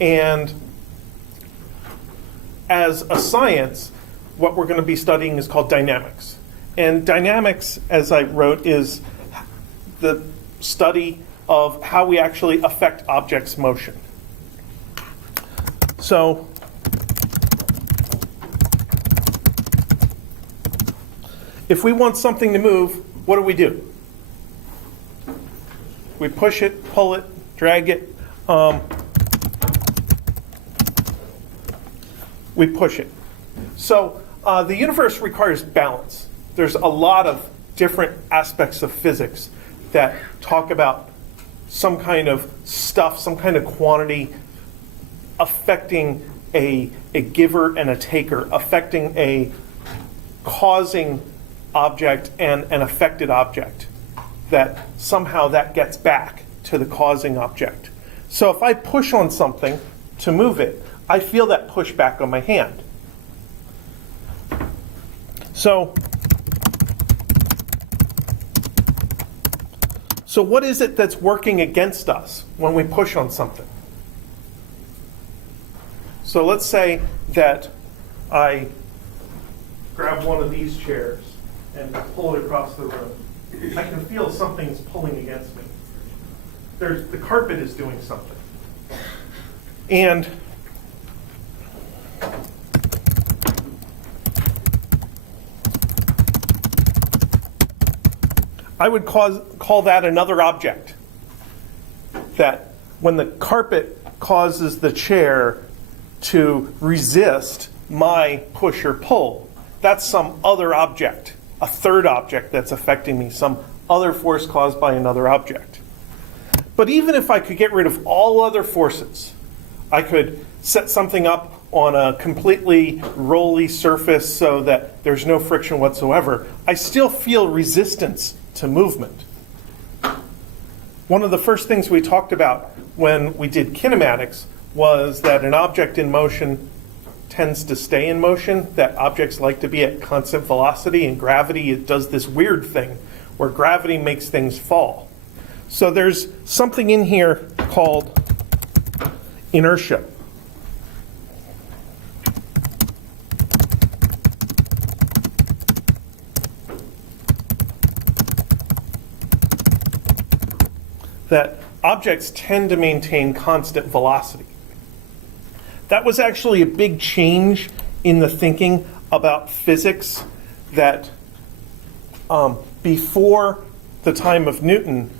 And as a science, what we're going to be studying is called dynamics. And dynamics, as I wrote, is the study of how we actually affect objects' motion. So if we want something to move, what do? We push it, pull it, drag it. We push it. So the universe requires balance. There's a lot of different aspects of physics that talk about some kind of stuff, some kind of quantity affecting a giver and a taker, affecting a causing object and an affected object, that somehow that gets back to the causing object. So if I push on something to move it, I feel that push back on my hand. So what is it that's working against us when we push on something? So let's say that I grab one of these chairs and pull it across the room. I can feel something's pulling against me. The carpet is doing something. And I would call that another object. That when the carpet causes the chair to resist my push or pull, that's some other object, a third object that's affecting me, some other force caused by another object. But even if I could get rid of all other forces, I could set something up on a completely rolly surface so that there's no friction whatsoever, I still feel resistance to movement. One of the first things we talked about when we did kinematics was that an object in motion tends to stay in motion, that objects like to be at constant velocity, and gravity, it does this weird thing where gravity makes things fall. So there's something in here called inertia. That objects tend to maintain constant velocity. That was actually a big change in the thinking about physics, that before the time of Newton,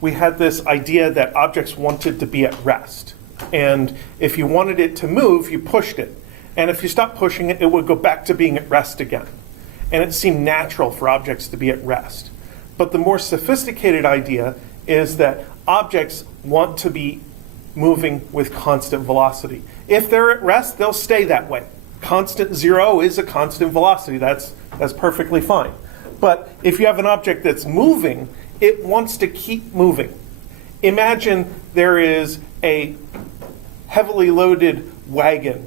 we had this idea that objects wanted to be at rest. And if you wanted it to move, you pushed it. And if you stopped pushing it, it would go back to being at rest again. And it seemed natural for objects to be at rest. But the more sophisticated idea is that objects want to be moving with constant velocity. If they're at rest, they'll stay that way. Constant zero is a constant velocity. That's perfectly fine. But if you have an object that's moving, it wants to keep moving. Imagine there is a heavily loaded wagon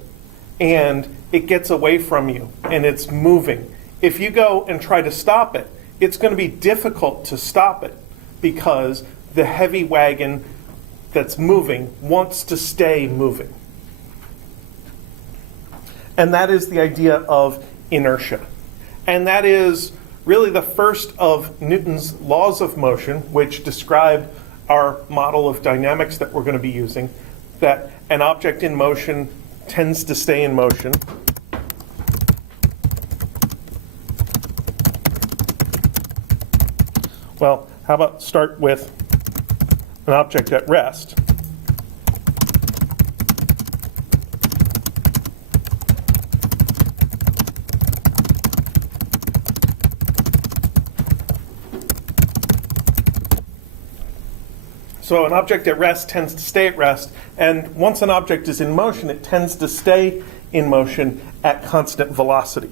and it gets away from you and it's moving. If you go and try to stop it, it's going to be difficult to stop it because the heavy wagon that's moving wants to stay moving. And that is the idea of inertia. And that is really the first of Newton's laws of motion, which describe our model of dynamics that we're going to be using, that an object in motion tends to stay in motion. Well, how about start with an object at rest. So an object at rest tends to stay at rest, and once an object is in motion, it tends to stay in motion at constant velocity.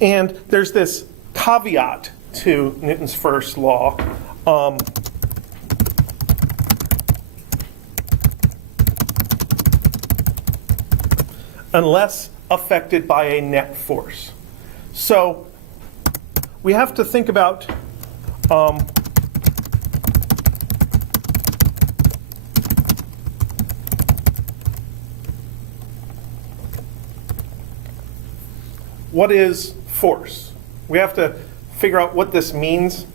And there's this caveat to Newton's first law. Unless affected by a net force. So we have to think about what is force? We have to figure out what this means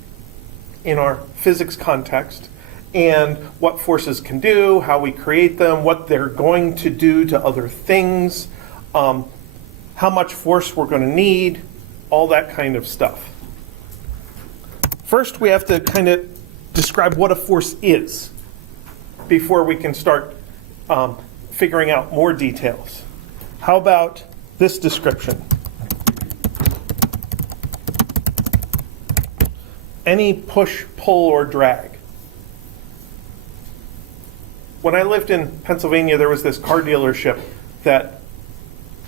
in our physics context and what forces can do, how we create them, what they're going to do to other things, how much force we're going to need, all that kind of stuff. First, we have to kind of describe what a force is before we can start figuring out more details. How about this description? Any push, pull, or drag. When I lived in Pennsylvania, there was this car dealership that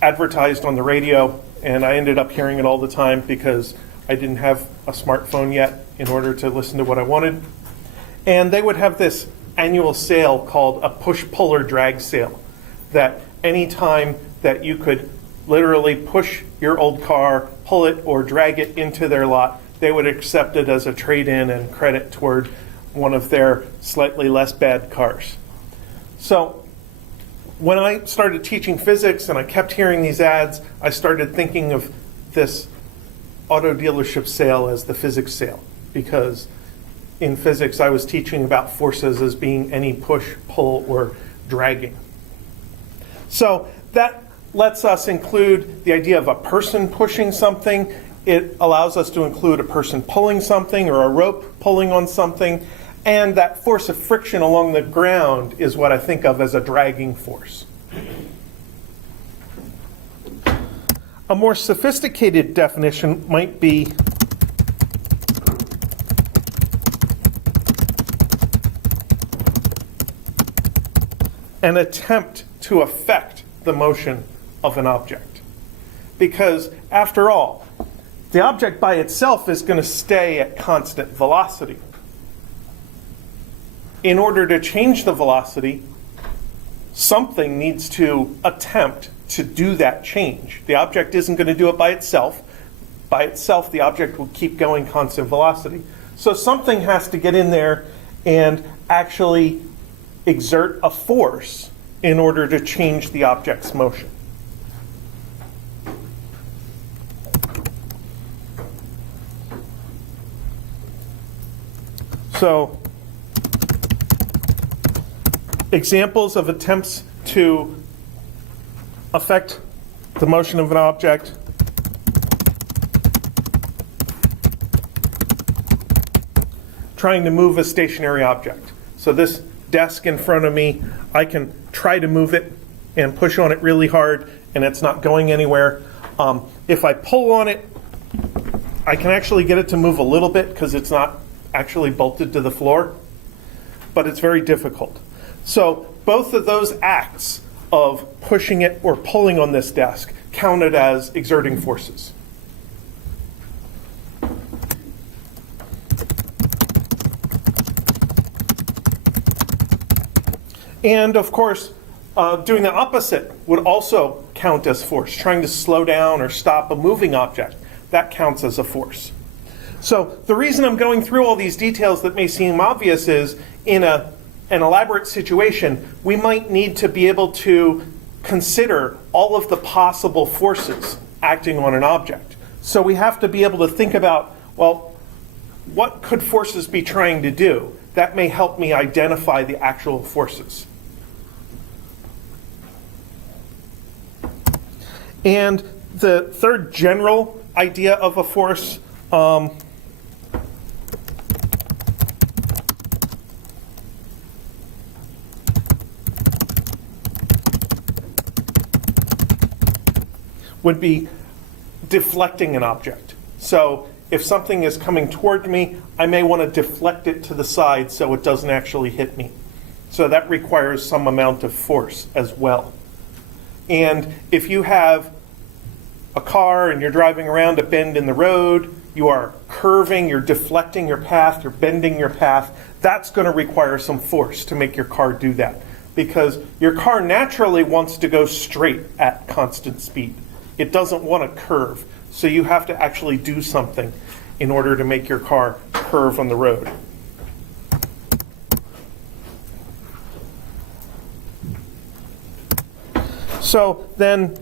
advertised on the radio, and I ended up hearing it all the time because I didn't have a smartphone yet in order to listen to what I wanted. And they would have this annual sale called a push, pull, or drag sale, that any time that you could literally push your old car, pull it, or drag it into their lot, they would accept it as a trade-in and credit toward one of their slightly less bad cars. So when I started teaching physics and I kept hearing these ads, I started thinking of this auto dealership sale as the physics sale, because in physics I was teaching about forces as being any push, pull, or dragging. So that lets us include the idea of a person pushing something. It allows us to include a person pulling something or a rope pulling on something. And that force of friction along the ground is what I think of as a dragging force. A more sophisticated definition might be an attempt to affect the motion of an object. Because after all, the object by itself is going to stay at constant velocity. In order to change the velocity, something needs to attempt to do that change. The object isn't going to do it by itself. By itself, the object will keep going constant velocity. So something has to get in there and actually exert a force in order to change the object's motion. So, examples of attempts to affect the motion of an object. Trying to move a stationary object. So this desk in front of me, I can try to move it and push on it really hard, and it's not going anywhere. If I pull on it, I can actually get it to move a little bit because it's not actually bolted to the floor, but it's very difficult. So both of those acts of pushing it or pulling on this desk counted as exerting forces. And of course, doing the opposite would also count as force. Trying to slow down or stop a moving object, that counts as a force. So the reason I'm going through all these details that may seem obvious is in an elaborate situation, we might need to be able to consider all of the possible forces acting on an object. So we have to be able to think about, well, what could forces be trying to do? That may help me identify the actual forces. And the third general idea of a force would be deflecting an object. So if something is coming toward me, I may want to deflect it to the side so it doesn't actually hit me. So that requires some amount of force as well. And if you have a car and you're driving around a bend in the road, you are curving, you're deflecting your path, you're bending your path, that's going to require some force to make your car do that. Because your car naturally wants to go straight at constant speed. It doesn't want to curve. So you have to actually do something in order to make your car curve on the road. So then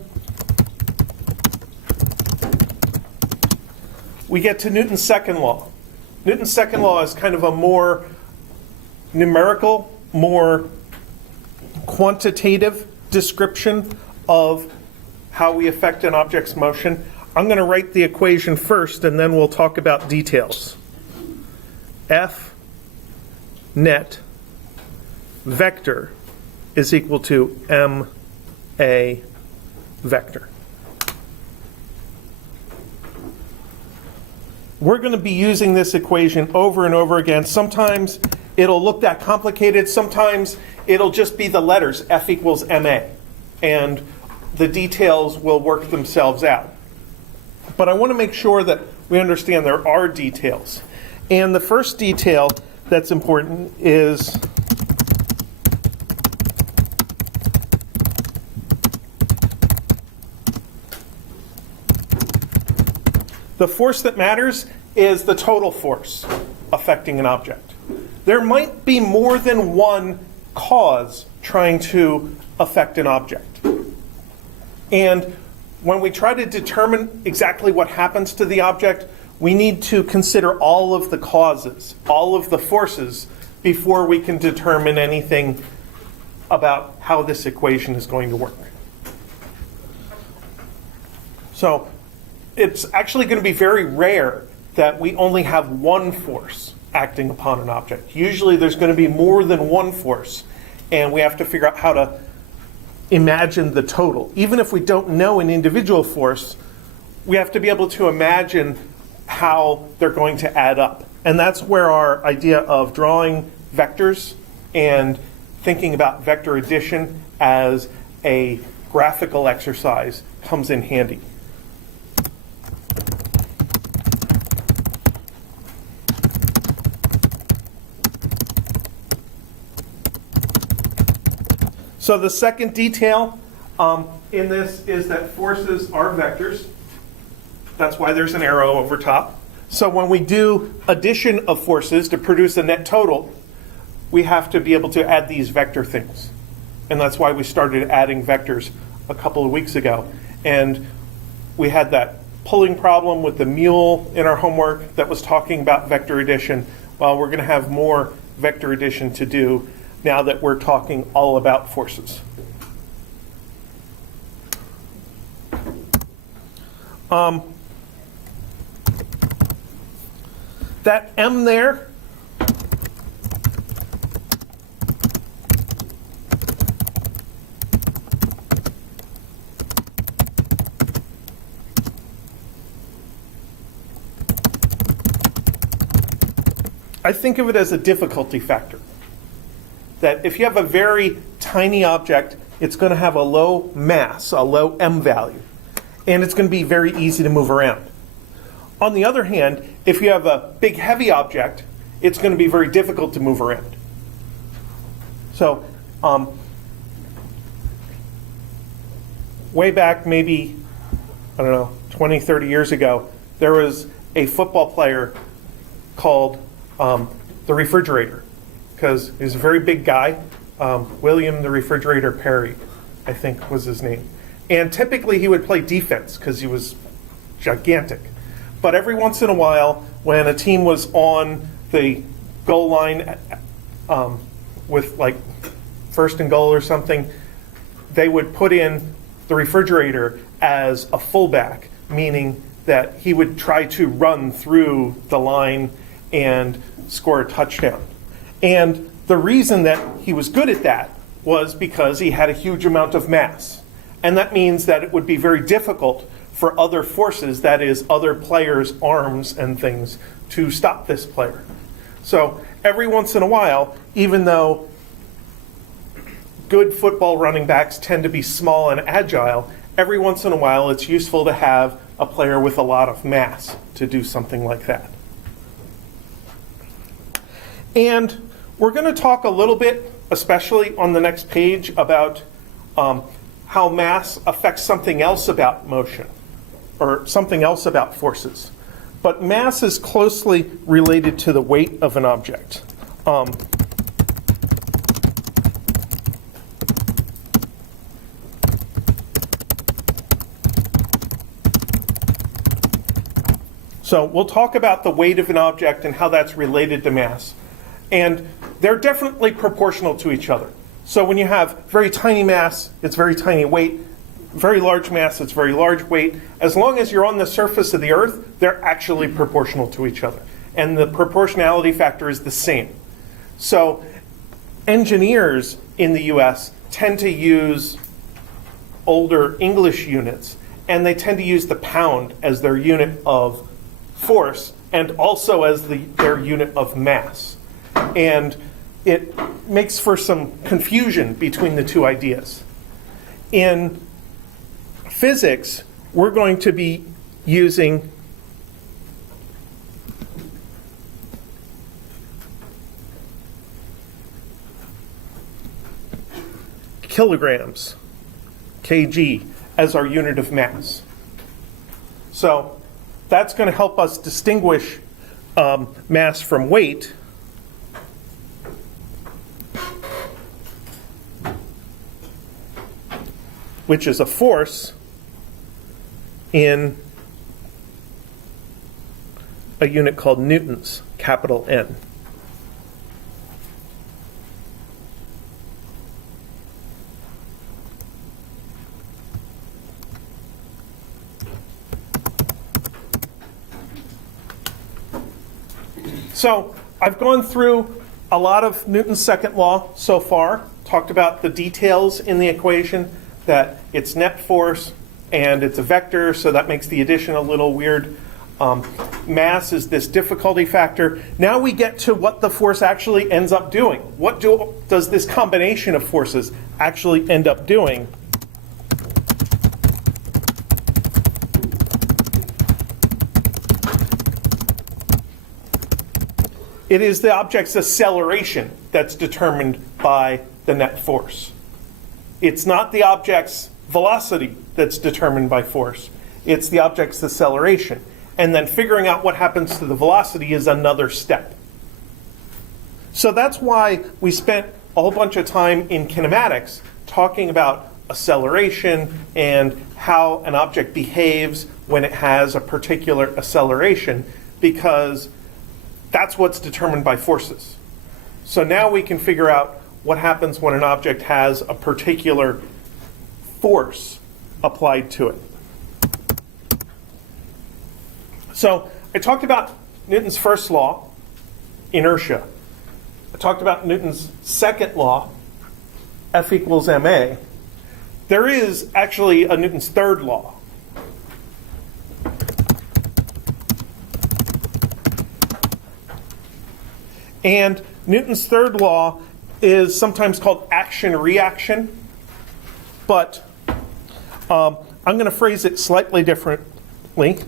we get to Newton's second law. Newton's second law is kind of a more numerical, more quantitative description of how we affect an object's motion. I'm going to write the equation first, and then we'll talk about details. F net vector is equal to ma vector. We're going to be using this equation over and over again. Sometimes it'll look that complicated. Sometimes it'll just be the letters F equals ma, and the details will work themselves out. But I want to make sure that we understand there are details. And the first detail that's important is the force that matters is the total force affecting an object. There might be more than one cause trying to affect an object. And when we try to determine exactly what happens to the object, we need to consider all of the causes, all of the forces, before we can determine anything about how this equation is going to work. So it's actually going to be very rare that we only have one force acting upon an object. Usually there's going to be more than one force, and we have to figure out how to imagine the total. Even if we don't know an individual force, we have to be able to imagine how they're going to add up. And that's where our idea of drawing vectors and thinking about vector addition as a graphical exercise comes in handy. So the second detail in this is that forces are vectors. That's why there's an arrow over top. So when we do addition of forces to produce a net total, we have to be able to add these vector things. And that's why we started adding vectors a couple of weeks ago. And we had that pulling problem with the mule in our homework that was talking about vector addition. Well, we're going to have more vector addition to do now that we're talking all about forces. That M there, I think of it as a difficulty factor. That if you have a very tiny object, it's going to have a low mass, a low M value, and it's going to be very easy to move around. On the other hand, if you have a big heavy object, it's going to be very difficult to move around. So way back maybe, 20, 30 years ago, there was a football player called the Refrigerator, because he was a very big guy. William the Refrigerator Perry, I think was his name. And typically he would play defense because he was gigantic. But every once in a while, when a team was on the goal line with like first and goal or something, they would put in the Refrigerator as a fullback, meaning that he would try to run through the line and score a touchdown. And the reason that he was good at that was because he had a huge amount of mass. And that means that it would be very difficult for other forces, that is, other players' arms and things, to stop this player. So every once in a while, even though good football running backs tend to be small and agile, every once in a while it's useful to have a player with a lot of mass to do something like that. And we're going to talk a little bit, especially on the next page, about how mass affects something else about motion, or something else about forces. But mass is closely related to the weight of an object. So we'll talk about the weight of an object and how that's related to mass. And they're definitely proportional to each other. So when you have very tiny mass, it's very tiny weight. Very large mass, it's very large weight. As long as you're on the surface of the Earth, they're actually proportional to each other. And the proportionality factor is the same. So engineers in the US tend to use older English units, and they tend to use the pound as their unit of force and also as their unit of mass. And it makes for some confusion between the two ideas. In physics, we're going to be using kilograms, kg, as our unit of mass. So that's going to help us distinguish mass from weight. Which is a force in a unit called newtons, capital N. So I've gone through a lot of Newton's second law so far, talked about the details in the equation, that it's net force and it's a vector, so that makes the addition a little weird. Mass is this difficulty factor. Now we get to what the force actually ends up doing. What does this combination of forces actually end up doing? It is the object's acceleration that's determined by the net force. It's not the object's velocity that's determined by force. It's the object's acceleration. And then figuring out what happens to the velocity is another step. So that's why we spent a whole bunch of time in kinematics talking about acceleration and how an object behaves when it has a particular acceleration, because that's what's determined by forces. So now we can figure out what happens when an object has a particular force applied to it. So I talked about Newton's first law, inertia. I talked about Newton's second law, F equals ma. There is actually a Newton's third law. And Newton's third law is sometimes called action-reaction, but I'm going to phrase it slightly differently.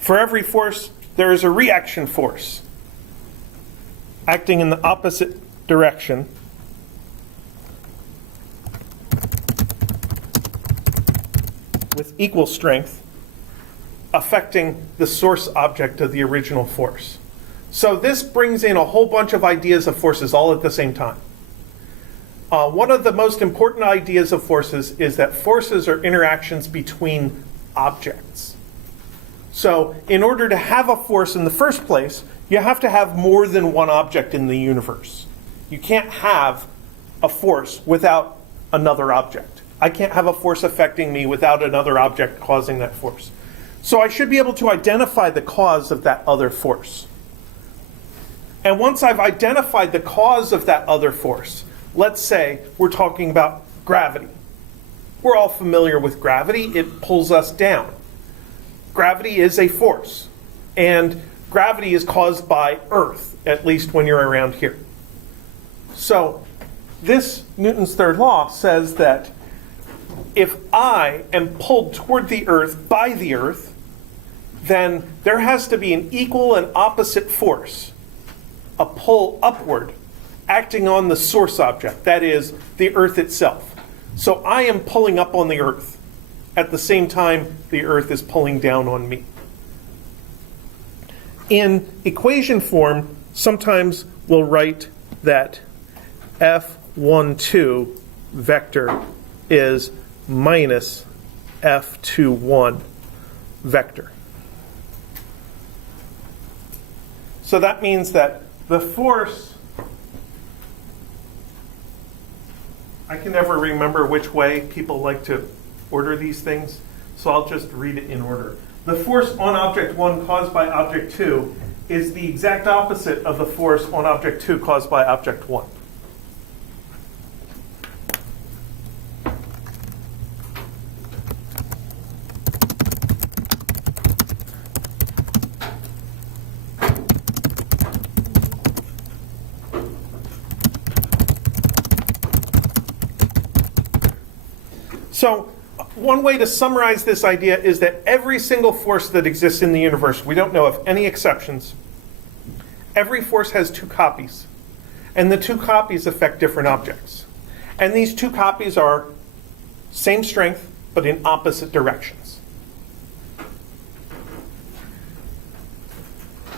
For every force, there is a reaction force acting in the opposite direction. With equal strength, affecting the source object of the original force. So this brings in a whole bunch of ideas of forces all at the same time. One of the most important ideas of forces is that forces are interactions between objects. So in order to have a force in the first place, you have to have more than one object in the universe. You can't have a force without another object. I can't have a force affecting me without another object causing that force. So I should be able to identify the cause of that other force. And once I've identified the cause of that other force, let's say we're talking about gravity. We're all familiar with gravity. It pulls us down. Gravity is a force, and gravity is caused by Earth, at least when you're around here. So this Newton's third law says that if I am pulled toward the Earth by the Earth, then there has to be an equal and opposite force a pull upward acting on the source object, that is, the Earth itself. So I am pulling up on the Earth. At the same time, the Earth is pulling down on me. In equation form, sometimes we'll write that F12 vector is minus F21 vector. So that means that the force, I can never remember which way people like to order these things, so I'll just read it in order. The force on object 1 caused by object 2 is the exact opposite of the force on object 2 caused by object 1. So one way to summarize this idea is that every single force that exists in the universe, we don't know of any exceptions, every force has two copies. And the two copies affect different objects. And these two copies are same strength, but in opposite directions.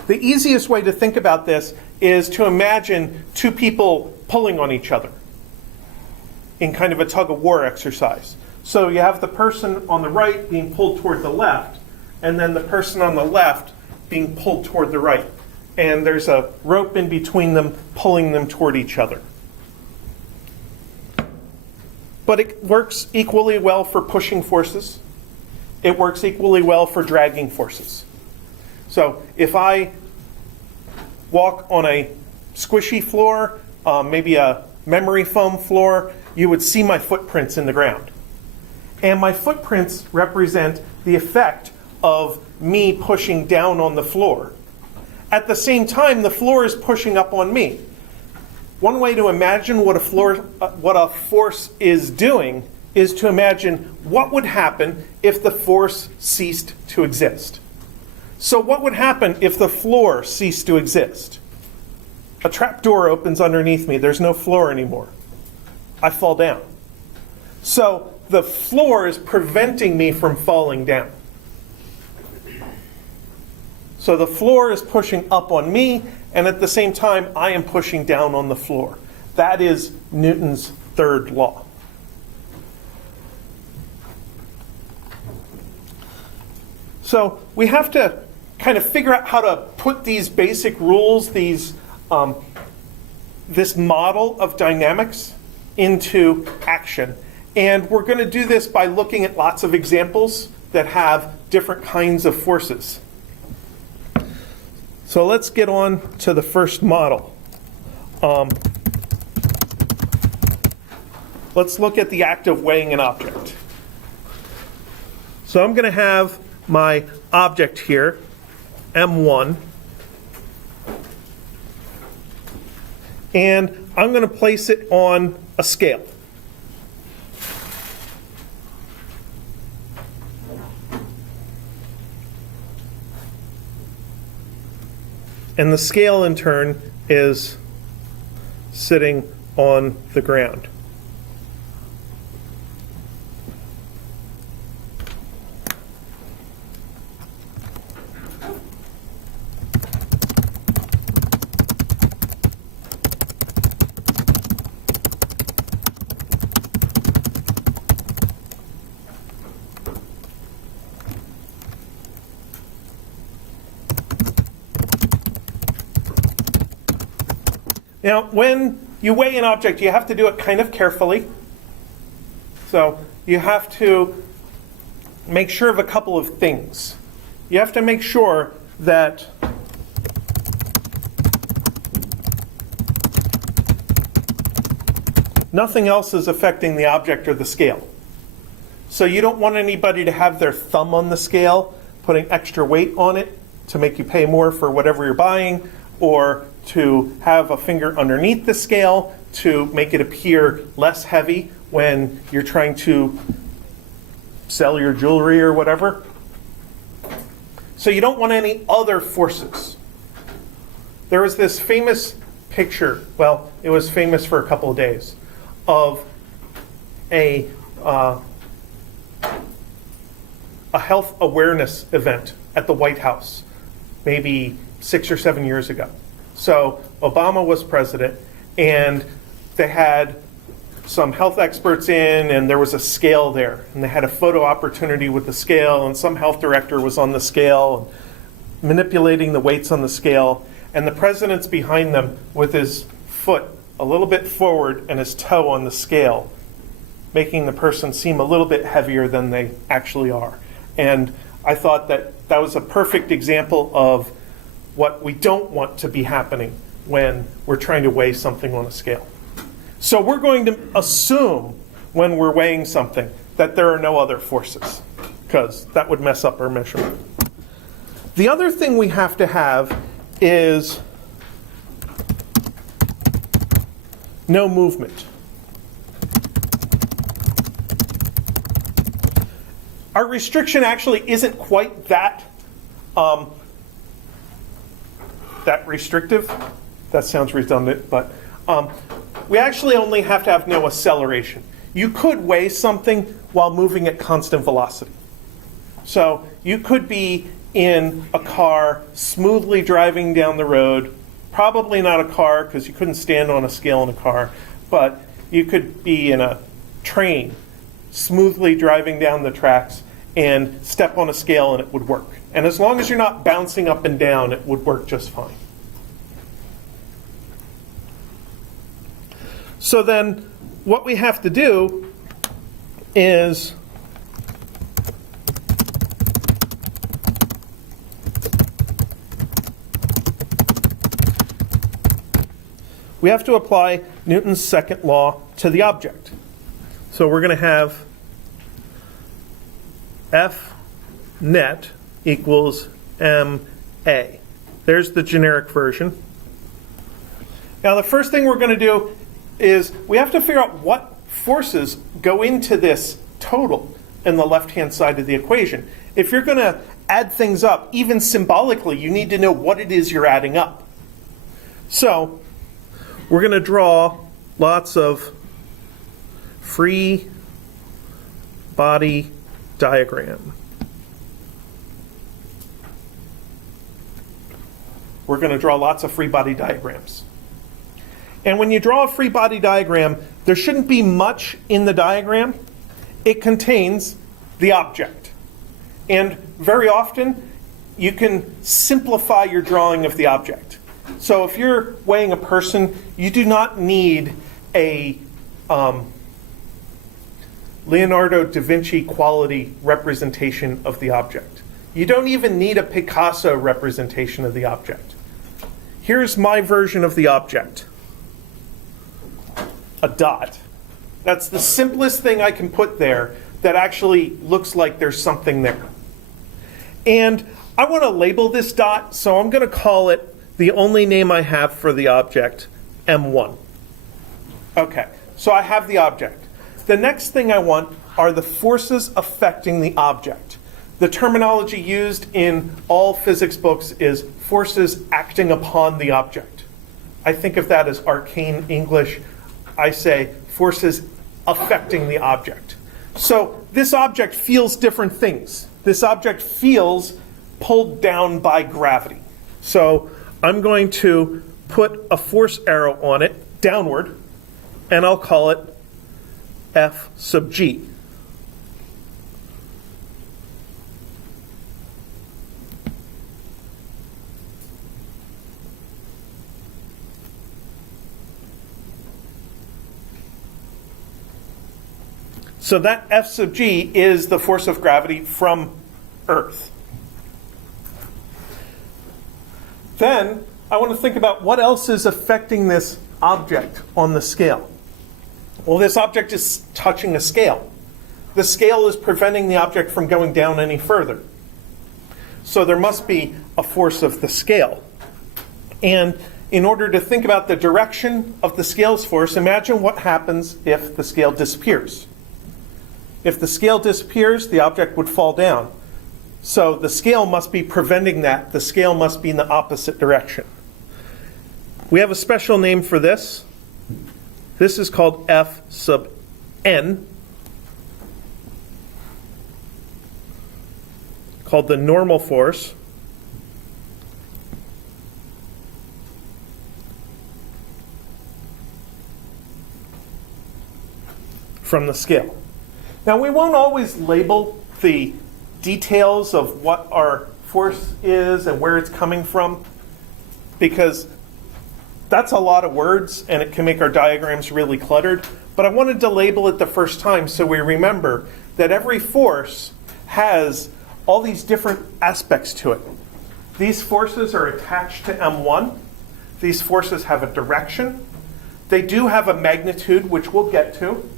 The easiest way to think about this is to imagine two people pulling on each other in kind of a tug-of-war exercise. So you have the person on the right being pulled toward the left, and then the person on the left being pulled toward the right. And there's a rope in between them pulling them toward each other. But it works equally well for pushing forces. It works equally well for dragging forces. So if I walk on a squishy floor, maybe a memory foam floor, you would see my footprints in the ground. And my footprints represent the effect of me pushing down on the floor. At the same time, the floor is pushing up on me. One way to imagine what a force is doing is to imagine what would happen if the force ceased to exist. So what would happen if the floor ceased to exist? A trap door opens underneath me. There's no floor anymore. I fall down. So the floor is preventing me from falling down. So the floor is pushing up on me, and at the same time, I am pushing down on the floor. That is Newton's third law. So we have to kind of figure out how to put these basic rules, this model of dynamics into action. And we're going to do this by looking at lots of examples that have different kinds of forces. So let's get on to the first model. Let's look at the act of weighing an object. So I'm going to have my object here, M1, and I'm going to place it on a scale. And the scale, in turn, is sitting on the ground. Now, when you weigh an object, you have to do it kind of carefully. So you have to make sure of a couple of things. You have to make sure that nothing else is affecting the object or the scale. So you don't want anybody to have their thumb on the scale, putting extra weight on it to make you pay more for whatever you're buying, or to have a finger underneath the scale to make it appear less heavy when you're trying to sell your jewelry or whatever. So you don't want any other forces. There was this famous picture, well, it was famous for a couple of days, of a health awareness event at the White House, maybe 6 or 7 years ago. So Obama was president, and they had some health experts in, and there was a scale there, and they had a photo opportunity with the scale, and some health director was on the scale, manipulating the weights on the scale, and the president's behind them with his foot a little bit forward and his toe on the scale, making the person seem a little bit heavier than they actually are. And I thought that that was a perfect example of what we don't want to be happening when we're trying to weigh something on a scale. So we're going to assume when we're weighing something that there are no other forces, because that would mess up our measurement. The other thing we have to have is no movement. Our restriction actually isn't quite that restrictive. That sounds redundant, but we actually only have to have no acceleration. You could weigh something while moving at constant velocity. So you could be in a car smoothly driving down the road, probably not a car because you couldn't stand on a scale in a car, but you could be in a train smoothly driving down the tracks and step on a scale and it would work. And as long as you're not bouncing up and down, it would work just fine. So then what we have to do is we have to apply Newton's second law to the object. So we're going to have F net equals ma. There's the generic version. Now the first thing we're going to do is we have to figure out what forces go into this total in the left-hand side of the equation. If you're going to add things up, even symbolically, you need to know what it is you're adding up. So we're going to draw lots of free body diagram. We're going to draw lots of free body diagrams. And when you draw a free body diagram, there shouldn't be much in the diagram. It contains the object. And very often, you can simplify your drawing of the object. So if you're weighing a person, you do not need a Leonardo da Vinci quality representation of the object. You don't even need a Picasso representation of the object. Here's my version of the object. A dot. That's the simplest thing I can put there that actually looks like there's something there. And I want to label this dot, so I'm going to call it the only name I have for the object, M1. Okay, so I have the object. The next thing I want are the forces affecting the object. The terminology used in all physics books is forces acting upon the object. I think of that as arcane English. I say forces affecting the object. So this object feels different things. This object feels pulled down by gravity. So I'm going to put a force arrow on it, downward, and I'll call it F sub g. So that F sub g is the force of gravity from Earth. Then I want to think about what else is affecting this object on the scale. Well, this object is touching a scale. The scale is preventing the object from going down any further. So there must be a force of the scale. And in order to think about the direction of the scale's force, imagine what happens if the scale disappears. If the scale disappears, the object would fall down. So the scale must be preventing that. The scale must be in the opposite direction. We have a special name for this. This is called F sub n, called the normal force. From the scale. Now, we won't always label the details of what our force is and where it's coming from, because that's a lot of words and it can make our diagrams really cluttered. But I wanted to label it the first time so we remember that every force has all these different aspects to it. These forces are attached to M1. These forces have a direction. They do have a magnitude, which we'll get to.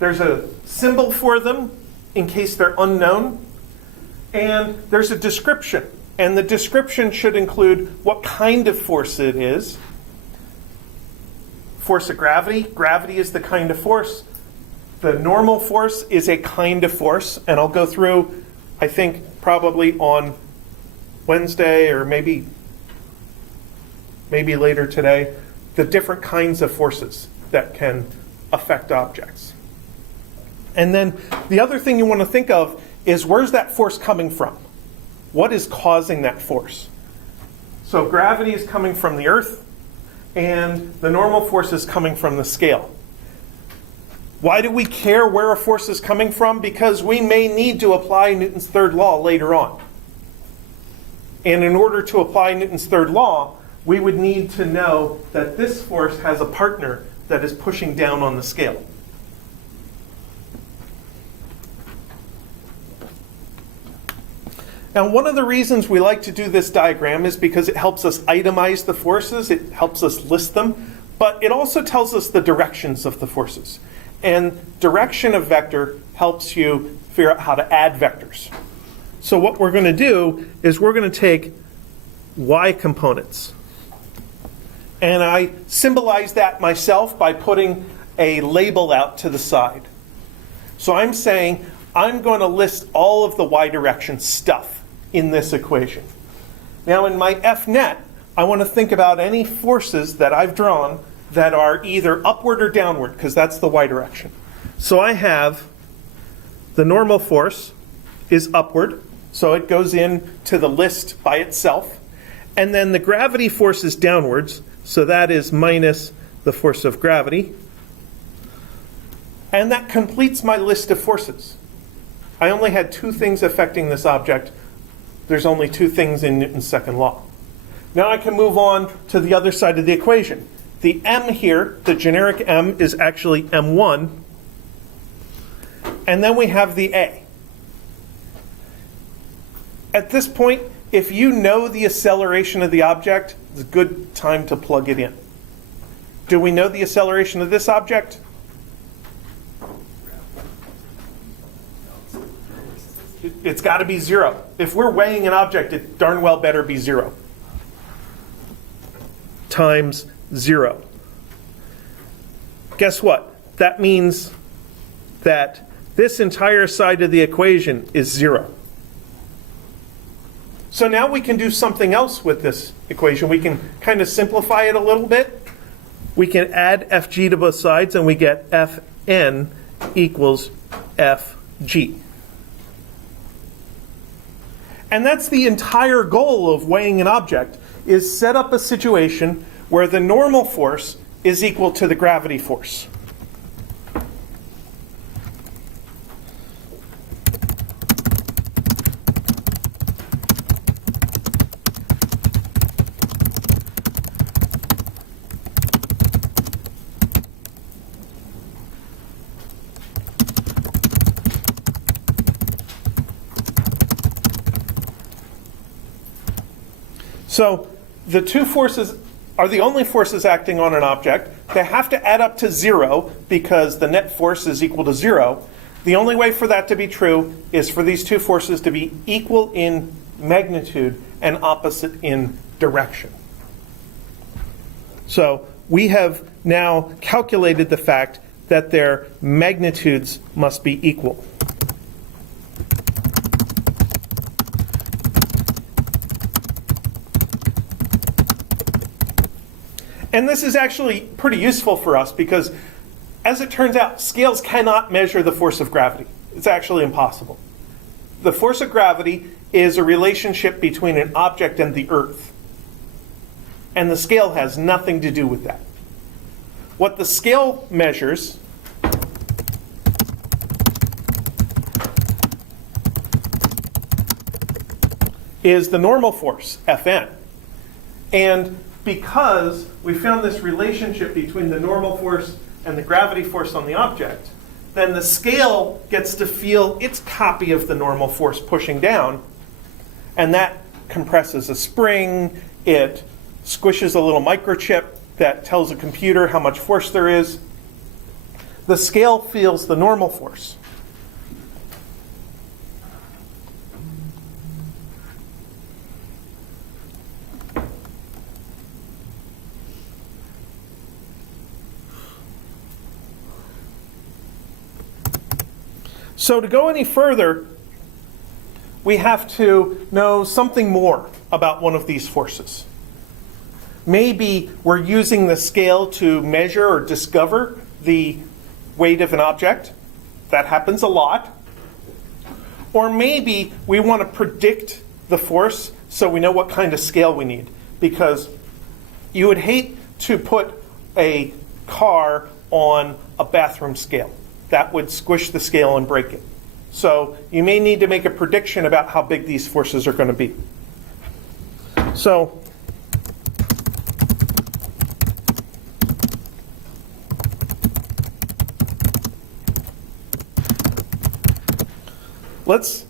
There's a symbol for them in case they're unknown. And there's a description. And the description should include what kind of force it is. Force of gravity. Gravity is the kind of force. The normal force is a kind of force. And I'll go through, I think, probably on Wednesday or maybe later today, the different kinds of forces that can affect objects. And then the other thing you want to think of is, where's that force coming from? What is causing that force? So gravity is coming from the Earth, and the normal force is coming from the scale. Why do we care where a force is coming from? Because we may need to apply Newton's third law later on. And in order to apply Newton's third law, we would need to know that this force has a partner that is pushing down on the scale. Now, one of the reasons we like to do this diagram is because it helps us itemize the forces, it helps us list them, but it also tells us the directions of the forces. And direction of vector helps you figure out how to add vectors. So what we're going to do is we're going to take y components. And I symbolize that myself by putting a label out to the side. So I'm saying I'm going to list all of the y direction stuff in this equation. Now in my F net, I want to think about any forces that I've drawn that are either upward or downward, because that's the y direction. So I have the normal force is upward, so it goes into the list by itself. And then the gravity force is downwards, so that is minus the force of gravity. And that completes my list of forces. I only had two things affecting this object. There's only two things in Newton's second law. Now I can move on to the other side of the equation. The m here, the generic m, is actually m1. And then we have the a. At this point, if you know the acceleration of the object, it's a good time to plug it in. Do we know the acceleration of this object? It's got to be 0. If we're weighing an object, it darn well better be 0. Times 0. Guess what? That means that this entire side of the equation is 0. So now we can do something else with this equation. We can kind of simplify it a little bit. We can add fg to both sides, and we get fn equals fg. And that's the entire goal of weighing an object, is set up a situation where the normal force is equal to the gravity force. So the two forces are the only forces acting on an object. They have to add up to 0 because the net force is equal to 0. The only way for that to be true is for these two forces to be equal in magnitude and opposite in direction. So we have now calculated the fact that their magnitudes must be equal. And this is actually pretty useful for us because, as it turns out, scales cannot measure the force of gravity. It's actually impossible. The force of gravity is a relationship between an object and the Earth. And the scale has nothing to do with that. What the scale measures is the normal force, Fn. And because we found this relationship between the normal force and the gravity force on the object, then the scale gets to feel its copy of the normal force pushing down, and that compresses a spring, it squishes a little microchip that tells a computer how much force there is. The scale feels the normal force. So to go any further, we have to know something more about one of these forces. Maybe we're using the scale to measure or discover the weight of an object. That happens a lot. Or maybe we want to predict the force so we know what kind of scale we need. Because you would hate to put a car on a bathroom scale. That would squish the scale and break it. So you may need to make a prediction about how big these forces are going to be. So let's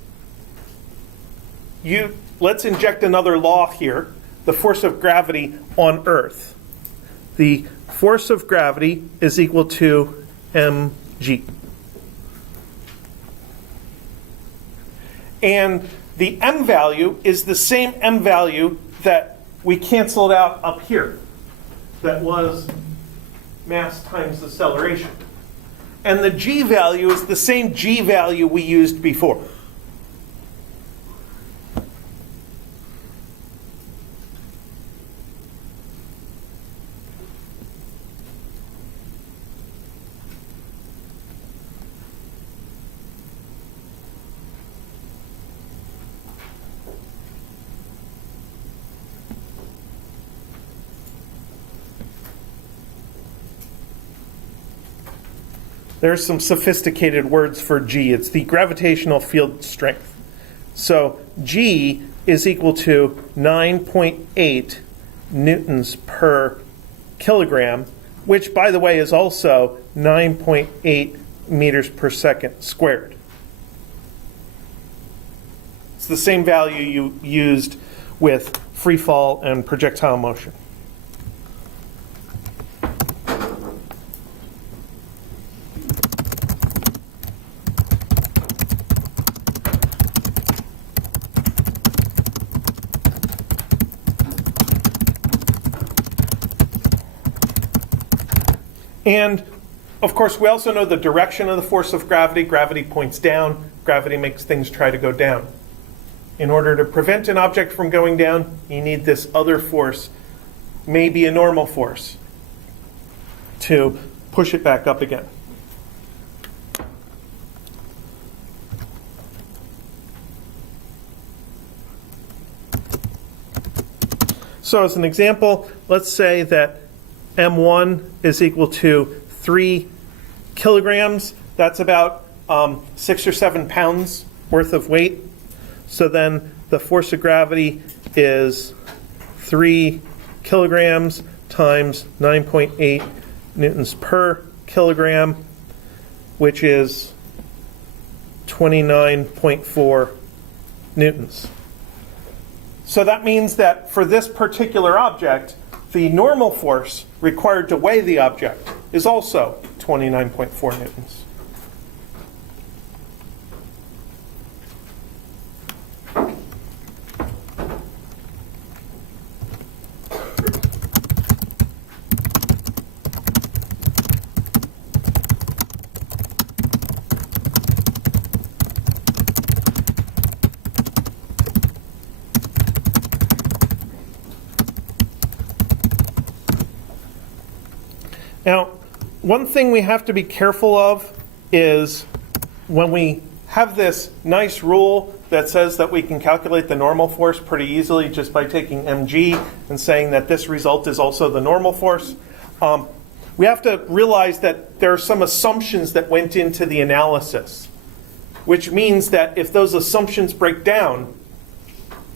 inject another law here, the force of gravity on Earth. The force of gravity is equal to mg. And the m value is the same m value that we canceled out up here. That was mass times acceleration. And the g value is the same g value we used before. There's some sophisticated words for G. It's the gravitational field strength. So G is equal to 9.8 newtons per kilogram, which, by the way, is also 9.8 meters per second squared. It's the same value you used with free fall and projectile motion. And, of course, we also know the direction of the force of gravity. Gravity points down. Gravity makes things try to go down. In order to prevent an object from going down, you need this other force, maybe a normal force, to push it back up again. So as an example, let's say that M1 is equal to 3 kilograms. That's about 6 or 7 pounds worth of weight. So then the force of gravity is 3 kilograms times 9.8 newtons per kilogram, which is 29.4 newtons. So that means that for this particular object, the normal force required to weigh the object is also 29.4 newtons. Now, one thing we have to be careful of is when we have this nice rule that says that we can calculate the normal force pretty easily just by taking mg and saying that this result is also the normal force, we have to realize that there are some assumptions that went into the analysis, which means that if those assumptions break down,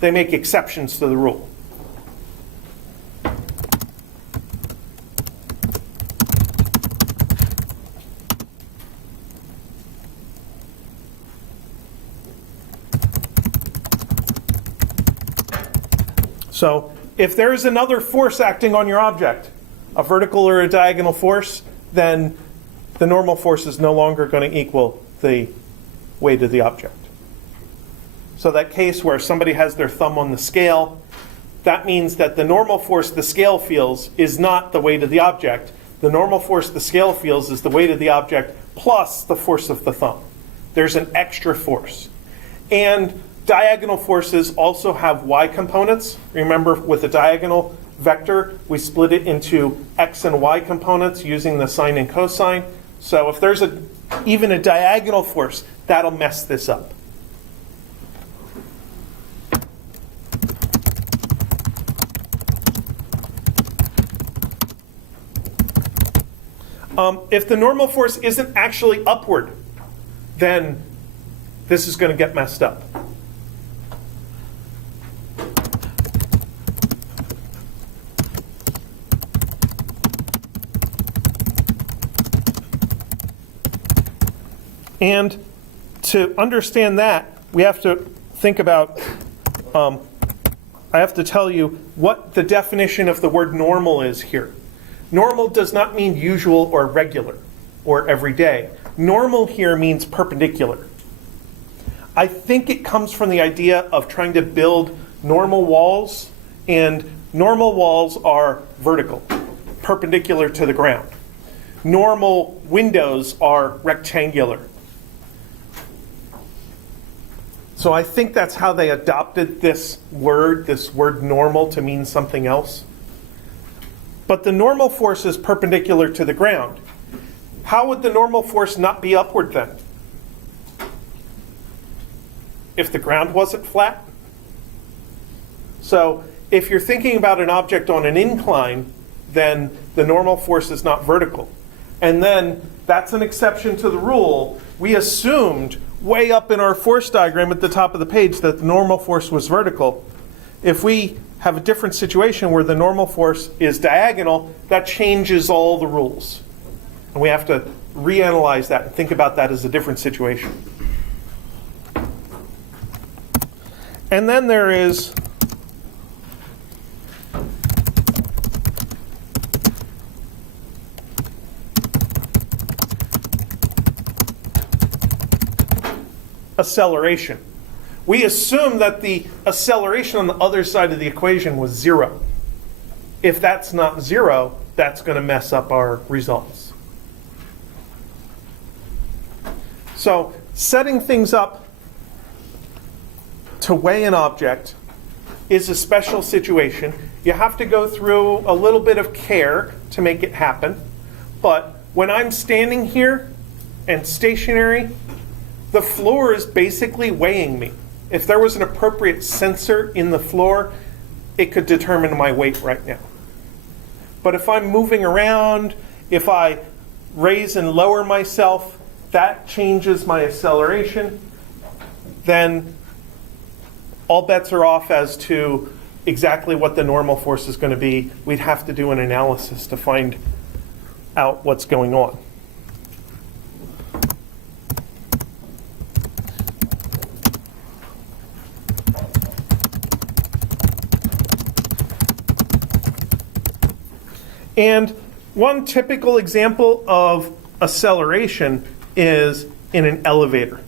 they make exceptions to the rule. So if there is another force acting on your object, a vertical or a diagonal force, then the normal force is no longer going to equal the weight of the object. So that case where somebody has their thumb on the scale, that means that the normal force the scale feels is not the weight of the object. The normal force the scale feels is the weight of the object plus the force of the thumb. There's an extra force. And diagonal forces also have y components. Remember, with a diagonal vector, we split it into x and y components using the sine and cosine. So if there's even a diagonal force, that'll mess this up. If the normal force isn't actually upward, then this is going to get messed up. And to understand that, we have to think about, I have to tell you what the definition of the word normal is here. Normal does not mean usual or regular or everyday. Normal here means perpendicular. I think it comes from the idea of trying to build normal walls, and normal walls are vertical, perpendicular to the ground. Normal windows are rectangular. So I think that's how they adopted this word normal, to mean something else. But the normal force is perpendicular to the ground. How would the normal force not be upward then? If the ground wasn't flat? So if you're thinking about an object on an incline, then the normal force is not vertical. And then that's an exception to the rule. We assumed way up in our force diagram at the top of the page that the normal force was vertical. If we have a different situation where the normal force is diagonal, that changes all the rules. And we have to reanalyze that and think about that as a different situation. And then there is acceleration. We assume that the acceleration on the other side of the equation was 0. If that's not 0, that's going to mess up our results. So setting things up to weigh an object is a special situation. You have to go through a little bit of care to make it happen. But when I'm standing here and stationary, the floor is basically weighing me. If there was an appropriate sensor in the floor, it could determine my weight right now. But if I'm moving around, if I raise and lower myself, that changes my acceleration. Then all bets are off as to exactly what the normal force is going to be. We'd have to do an analysis to find out what's going on. And one typical example of acceleration is in an elevator.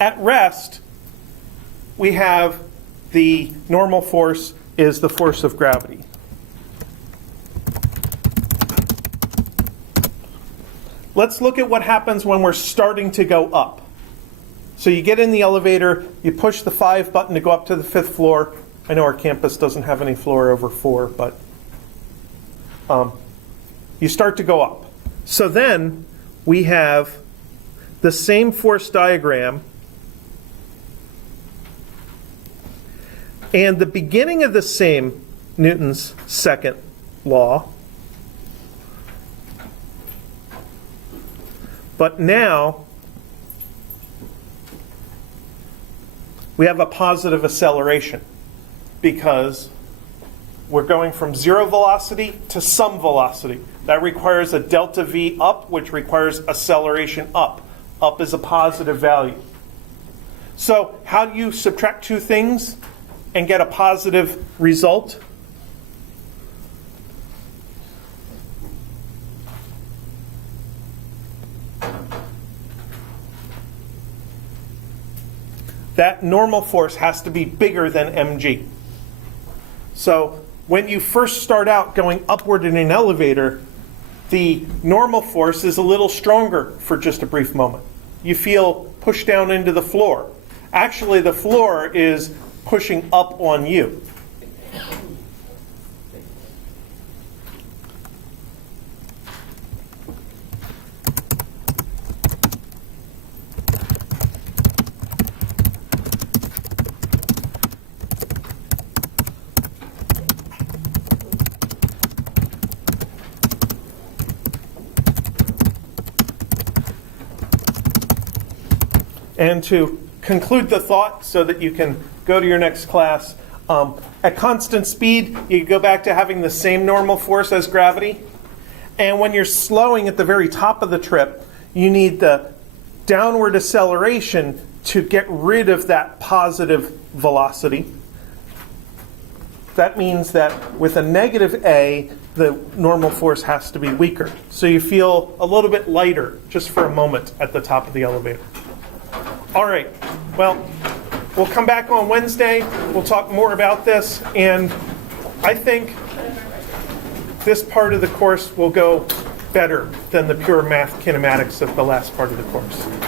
At rest, we have the normal force is the force of gravity. Let's look at what happens when we're starting to go up. So you get in the elevator, you push the 5 button to go up to the 5th floor. I know our campus doesn't have any floor over 4, but you start to go up. So then we have the same force diagram, and the beginning of the same Newton's second law, but now we have a positive acceleration because we're going from 0 velocity to some velocity. That requires a delta V up, which requires acceleration up. Up is a positive value. So how do you subtract two things and get a positive result? That normal force has to be bigger than mg. So when you first start out going upward in an elevator, the normal force is a little stronger for just a brief moment. You feel pushed down into the floor. Actually, the floor is pushing up on you. And to conclude the thought so that you can go to your next class, at constant speed, you go back to having the same normal force as gravity. And when you're slowing at the very top of the trip, you need the downward acceleration to get rid of that positive velocity. That means that with a negative A, the normal force has to be weaker. So you feel a little bit lighter just for a moment at the top of the elevator. All right, well, we'll come back on Wednesday. We'll talk more about this, and I think this part of the course will go better than the pure math kinematics of the last part of the course.